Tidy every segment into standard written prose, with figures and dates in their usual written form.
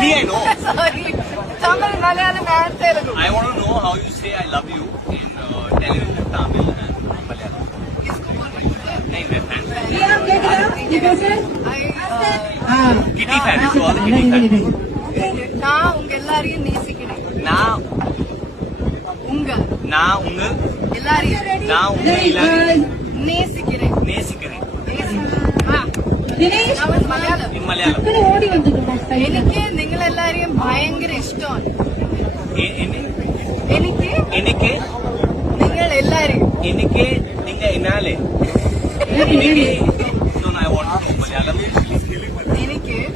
Hindi, I know. Sorry. Tamil, Malayalam and Telugu. I want to know how you say I love you in Telugu, Tamil and Malayalam. नहीं, मैं fan. Kitty fan. It's all the kitty fan. நான் உங்க எல்லாரையும் நேசிக்கிறேன். நான் உங்க எல்லாரையும் நேசிக்கிறேன். நேசிக்கிறேன். മലയാളം എനിക്ക് നിങ്ങളെല്ലാരെയും ഭയങ്കര ഇഷ്ടമാണ്. എനിക്ക് നിങ്ങൾ എല്ലാരെയും എനിക്ക് നിങ്ങൾ എന്നാലേ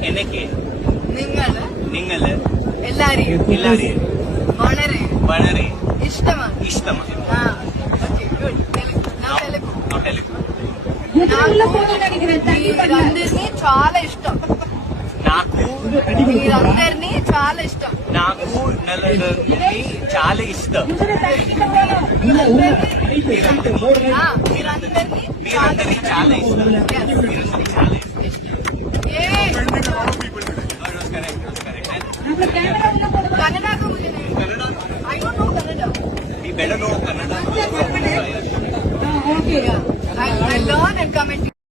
എനിക്ക് നിങ്ങൾ എല്ലാരെയും വളരെ വളരെ ഇഷ്ടമാണ്. మీరందరినీ చాలా ఇష్టం. మీరందరినీ చాలా ఇష్టం. నాకు నలుగురిని చాలా ఇష్టం. మీరందరినీ చాలా ఇష్టం. Kannada I don't know Kannada. You better know Kannada. I learn and comment.